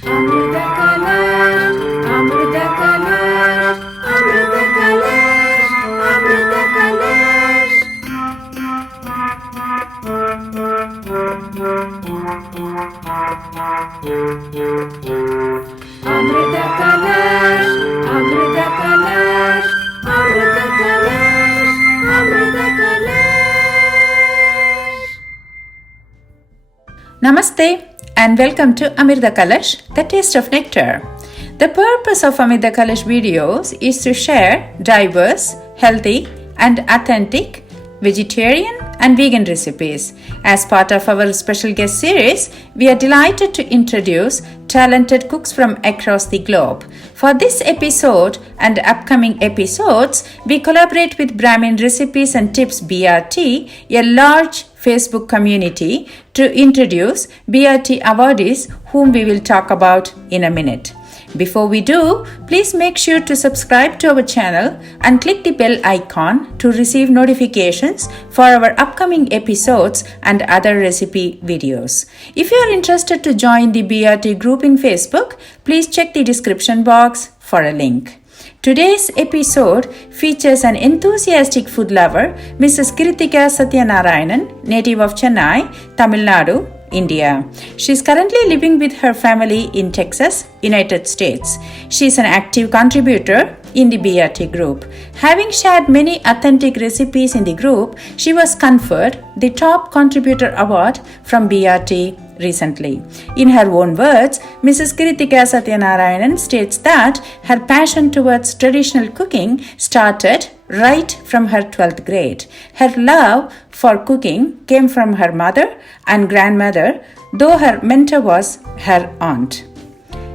Amrita Kalash, Amrita Kalash, Amrita Kalash, Amrita Kalash. Amrita Kalash, Amrita Kalash, Amrita Kalash, Amrita Kalash. Namaste and welcome to Amrita Kalash, the taste of nectar. The purpose of Amrita Kalash videos is to share diverse, healthy and authentic vegetarian and vegan recipes. As part of our special guest series, we are delighted to introduce talented cooks from across the globe. For this episode and upcoming episodes, we collaborate with Brahmin Recipes and Tips BRT, a large Facebook community, to introduce BRT awardees whom we will talk about in a minute. Before we do, please make sure to subscribe to our channel and click the bell icon to receive notifications for our upcoming episodes and other recipe videos. If you are interested to join the BRT group in Facebook, please check the description box for a link. Today's episode features an enthusiastic food lover, Mrs. Kritika Satyanarayanan, native of Chennai, Tamil Nadu, India. She is currently living with her family in Texas, United States. She is an active contributor in the BRT group. Having shared many authentic recipes in the group, she was conferred the Top Contributor Award from BRT recently. In her own words, Mrs. Kritika Satyanarayanan states that her passion towards traditional cooking started right from her 12th grade. Her love for cooking came from her mother and grandmother, though her mentor was her aunt.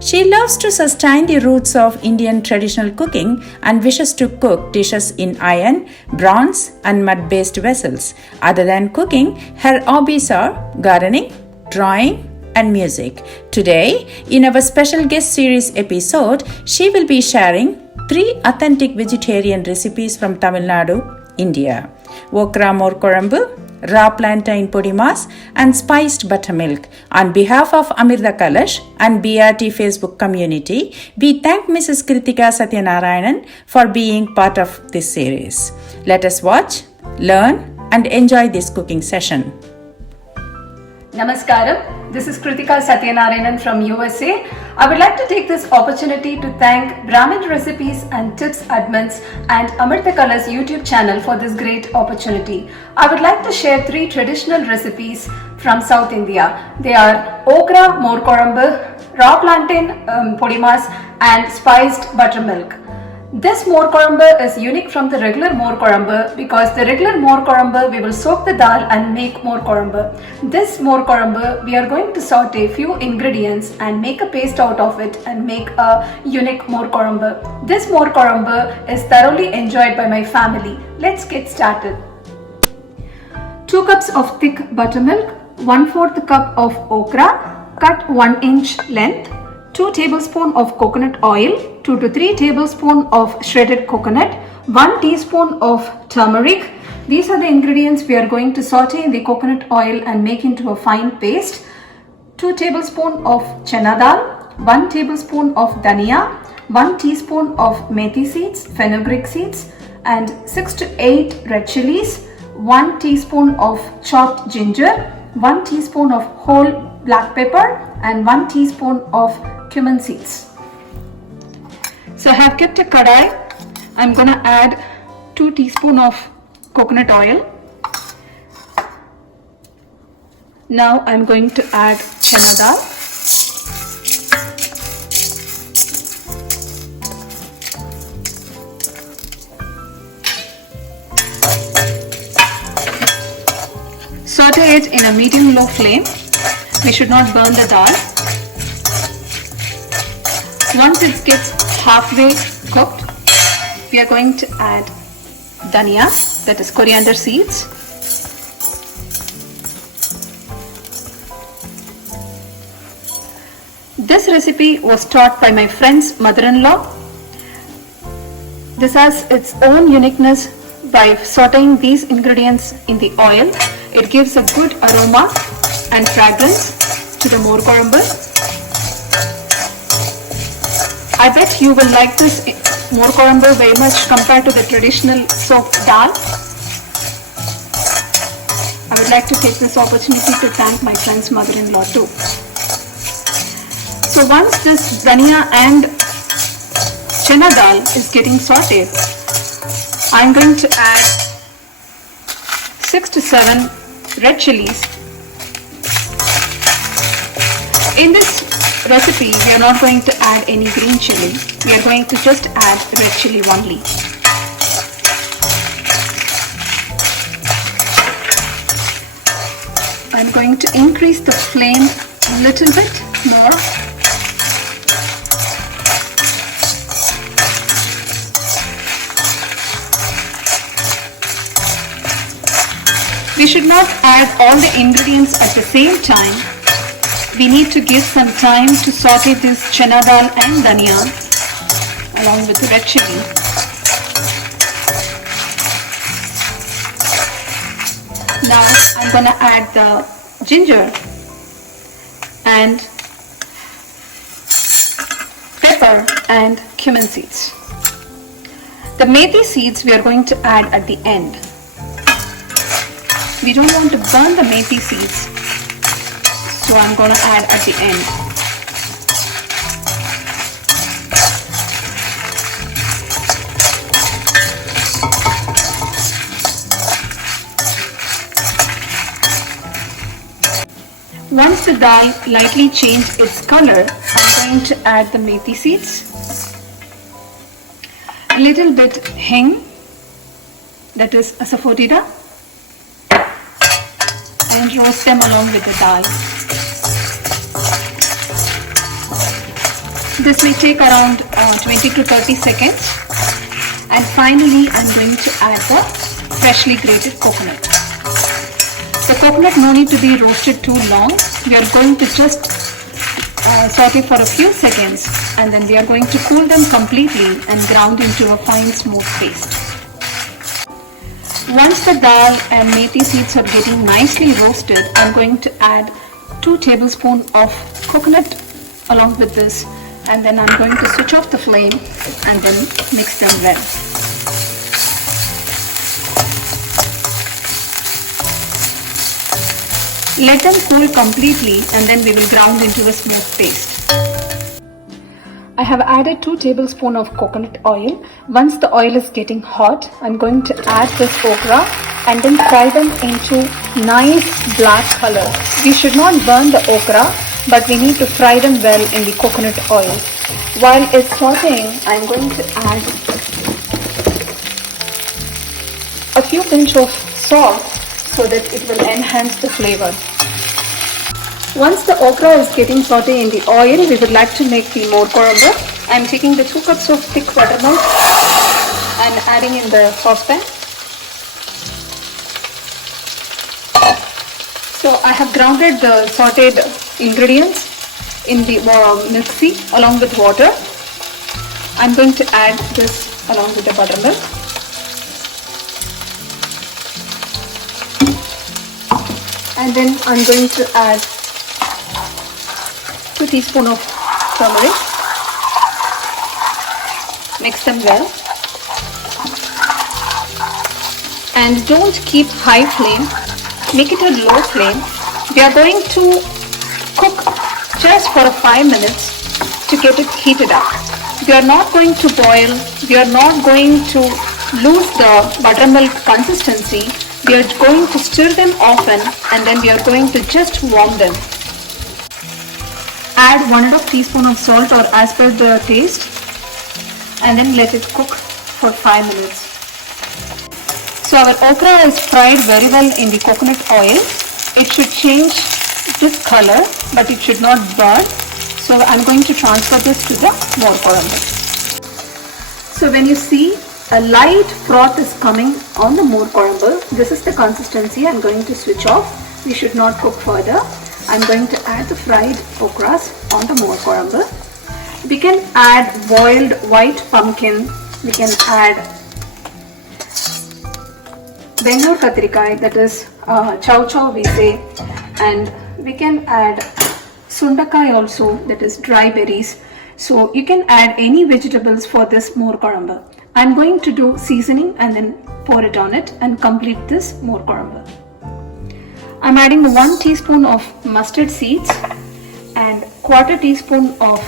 She loves to sustain the roots of Indian traditional cooking and wishes to cook dishes in iron, bronze, and mud-based vessels. Other than cooking, her hobbies are gardening, drawing, and music. Today, in our special guest series episode, she will be sharing 3 authentic vegetarian recipes from Tamil Nadu, India: okra more korambu, raw plantain podimas, and spiced buttermilk. On behalf of Amrita Kalash and BRT Facebook community, we thank Mrs. Kritika Satyanarayanan for being part of this series. Let us watch, learn, and enjoy this cooking session. Namaskaram, this is Kritika Satyanarayanan from USA. I would like to take this opportunity to thank Brahmin Recipes and Tips admins and Amrita Kalash YouTube channel for this great opportunity. I would like to share 3 traditional recipes from South India. They are okra more korambu, raw plantain podimas, and spiced buttermilk. This more korambu is unique from the regular more korambu because the regular more korambu we will soak the dal and make more korambu. This more korambu we are going to saute few ingredients and make a paste out of it and make a unique more korambu. This more korambu is thoroughly enjoyed by my family. Let's get started. 2 cups of thick buttermilk, 1/4 cup of okra, cut 1 inch length, 2 tablespoons of coconut oil, 2 to 3 tablespoons of shredded coconut, 1 teaspoon of turmeric. These are the ingredients we are going to saute in the coconut oil and make into a fine paste. 2 tablespoons of chana dal, 1 tablespoon of dhania, 1 teaspoon of methi seeds, fenugreek seeds, and 6 to 8 red chilies, 1 teaspoon of chopped ginger, 1 teaspoon of whole black pepper, and 1 teaspoon of cumin seeds. So I have kept a kadai. I'm going to add 2 teaspoons of coconut oil. Now I'm going to add chana dal. Saute it in a medium-low flame. We should not burn the dal. Once it gets halfway cooked, we are going to add dhania, that is coriander seeds. This recipe was taught by my friend's mother-in-law. This has its own uniqueness by sauteing these ingredients in the oil. It gives a good aroma and fragrance to the more korambu. I bet you will like this more korambu very much compared to the traditional soaked dal. I would like to take this opportunity to thank my friend's mother-in-law too. So once this dhania and chana dal is getting sauteed, I'm going to add 6 to 7 red chilies. In this recipe, we are not going to add any green chili. We are going to just add red chili only. I'm going to increase the flame a little bit more. We should not add all the ingredients at the same time. We need to give some time to saute this chana dal and dhania along with the red chili. Now I'm going to add the ginger and pepper and cumin seeds. The methi seeds we are going to add at the end. We don't want to burn the methi seeds, so I'm going to add at the end. Once the dal lightly changes its color, I'm going to add the methi seeds, a little bit hing, that is asafoetida, and roast them along with the dal. This may take around 20 to 30 seconds. And finally, I'm going to add the freshly grated coconut. The coconut no need to be roasted too long. We are going to just saute for a few seconds, and then we are going to cool them completely and ground into a fine smooth paste. Once the dal and methi seeds are getting nicely roasted, I'm going to add 2 tablespoons of coconut along with this, and then I'm going to switch off the flame and then mix them well. Let them cool completely and then we will ground into a smooth paste. I have added 2 tablespoons of coconut oil. Once the oil is getting hot, I'm going to add this okra and then fry them into nice black color. We should not burn the okra, but we need to fry them well in the coconut oil. While it's sauteing, I'm going to add a few pinch of salt so that it will enhance the flavor. Once the okra is getting sauteed in the oil, we would like to make the more korambu. I'm taking the 2 cups of thick buttermilk and adding in the saucepan. So I have grounded the sauteed ingredients in the mixie along with water. I'm going to add this along with the buttermilk. And then I'm going to add 2 teaspoons of turmeric. Mix them well. And don't keep high flame. Make it a low flame. We are going to cook just for 5 minutes to get it heated up. We are not going to boil. We are not going to lose the buttermilk consistency. We are going to stir them often and then we are going to just warm them. Add 1.5 teaspoon of salt or as per the taste and then let it cook for 5 minutes. So our okra is fried very well in the coconut oil. It should change this color, but it should not burn. So I'm going to transfer this to the more korambu. So when you see a light froth is coming on the more korambu, this is the consistency. I'm going to switch off. We should not cook further. I'm going to add the fried okras on the more korambu. We can add boiled white pumpkin. We can add Bengaluru katrikai, that is chow chow we say, and we can add sundakai also, that is dry berries. So you can add any vegetables for this more koramba. I'm going to do seasoning and then pour it on it and complete this more koramba. I'm adding 1 teaspoon of mustard seeds and 1/4 teaspoon of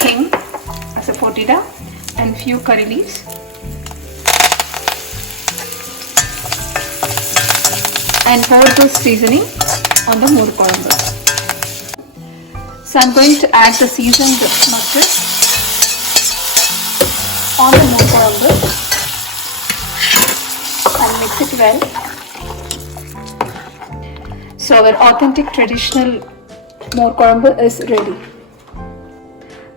hing, asafoetida, and few curry leaves. And pour this seasoning on the more koramba. So I'm going to add the seasoned mustard on the more koramba and mix it well. So our authentic traditional more koramba is ready.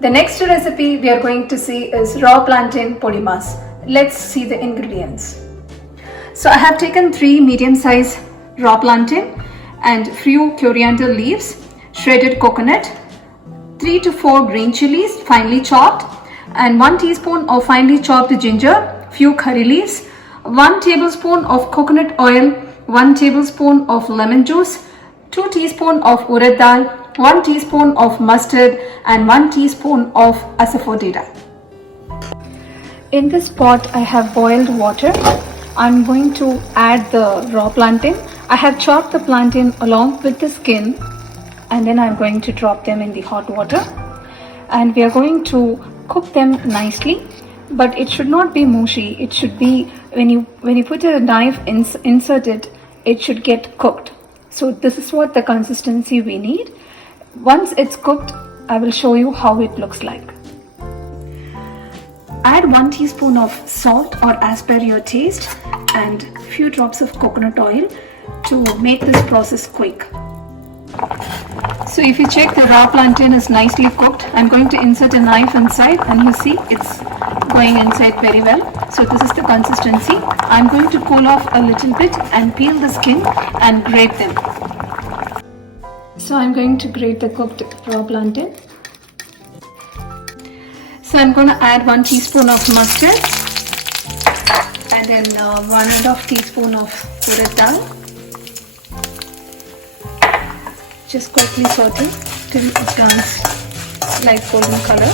The next recipe we are going to see is raw plantain podi mas. Let's see the ingredients. So I have taken 3 medium-sized raw plantain and few coriander leaves, shredded coconut, 3 to 4 green chilies finely chopped, and 1 teaspoon of finely chopped ginger, few curry leaves, 1 tablespoon of coconut oil, 1 tablespoon of lemon juice, 2 teaspoon of urad dal, 1 teaspoon of mustard, and 1 teaspoon of asafoetida. In this pot I have boiled water. I'm going to add the raw plantain. I have chopped the plantain along with the skin, and then I'm going to drop them in the hot water, and we are going to cook them nicely, but it should not be mushy. It should be, when you put a knife insert it should get cooked. So this is what the consistency we need. Once it's cooked, I will show you how it looks like. Add 1 teaspoon of salt or as per your taste and few drops of coconut oil to make this process quick. So if you check, the raw plantain is nicely cooked. I'm going to insert a knife inside and you see it's going inside very well. So this is the consistency. I'm going to cool off a little bit and peel the skin and grate them. So I'm going to grate the cooked raw plantain. So I'm going to add 1 teaspoon of mustard and then 1.5 teaspoon of urad dal. Just quickly saute till it turns light golden color.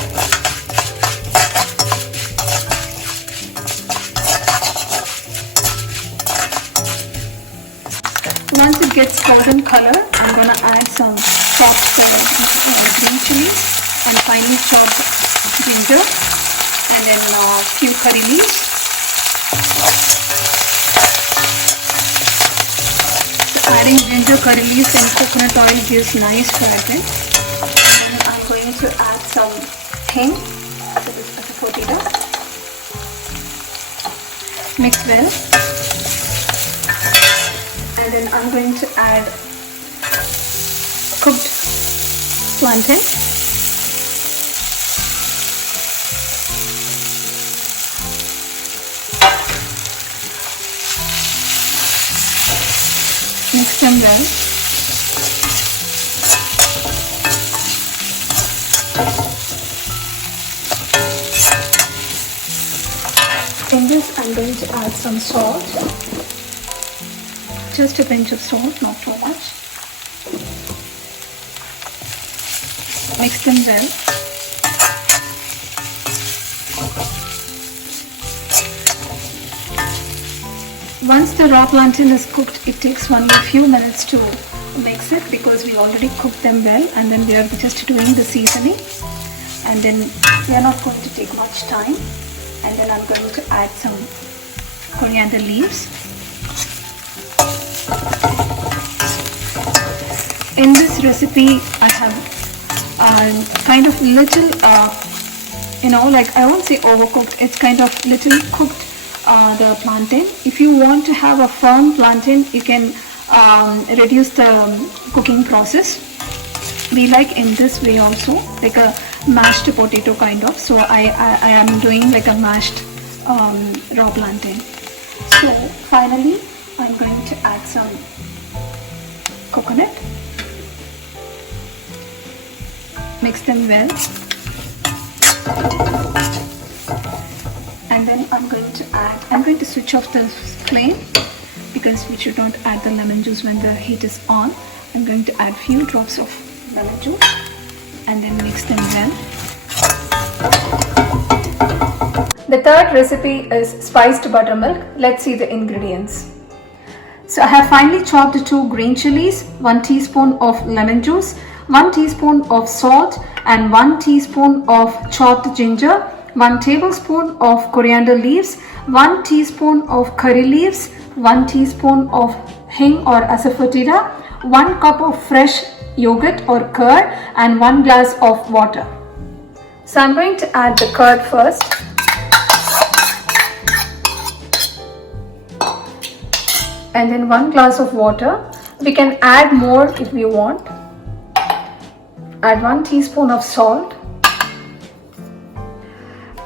Once it gets golden color, I'm going to add some chopped green chilies and finely chopped ginger, and then few curry leaves. Adding ginger, curry leaves and coconut oil gives nice fragrance. And I'm going to add some hing, so this is asafoetida. Mix well. And then I'm going to add cooked plantain. Mix them well. In this I'm going to add some salt. Just a pinch of salt, not too much. Mix them well. Once the raw plantain is cooked, it takes only a few minutes to mix it because we already cooked them well, and then we are just doing the seasoning, and then we are not going to take much time. And then I'm going to add some coriander leaves. In this recipe I have kind of little like, I won't say overcooked, it's kind of little cooked the plantain. If you want to have a firm plantain, you can reduce the cooking process. We like in this way also, like a mashed potato kind of. So I am doing like a mashed raw plantain. So finally I'm going to add some coconut. Mix them well. And then I'm going to switch off the flame because we should not add the lemon juice when the heat is on. I'm going to add few drops of lemon juice and then mix them well. The third recipe is spiced buttermilk. Let's see the ingredients. So I have finely chopped 2 green chilies, 1 teaspoon of lemon juice, 1 teaspoon of salt and 1 teaspoon of chopped ginger, 1 tablespoon of coriander leaves, 1 teaspoon of curry leaves, 1 teaspoon of hing or asafoetida, 1 cup of fresh yogurt or curd and 1 glass of water. So I'm going to add the curd first. And then 1 glass of water. We can add more if we want. Add 1 teaspoon of salt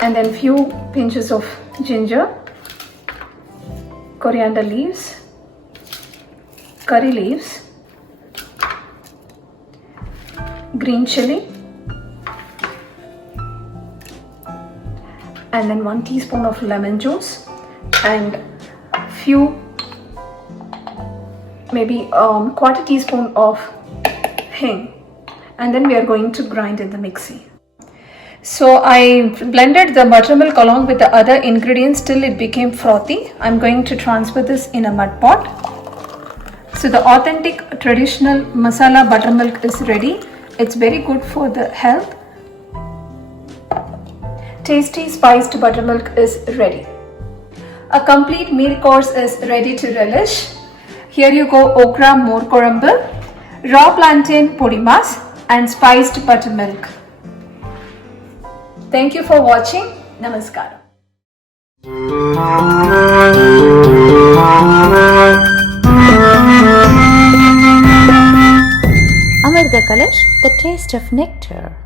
and then few pinches of ginger, coriander leaves, curry leaves, green chili and then 1 teaspoon of lemon juice and few maybe quarter teaspoon of hing, and then we are going to grind in the mixie. So I blended the buttermilk along with the other ingredients till it became frothy. I'm going to transfer this in a mud pot. So the authentic traditional masala buttermilk is ready. It's very good for the health. Tasty spiced buttermilk is ready. A complete meal course is ready to relish. Here you go okra more korambal, raw plantain podimas and spiced buttermilk. Thank you for watching. Namaskar. Amirda Kalash, the taste of nectar.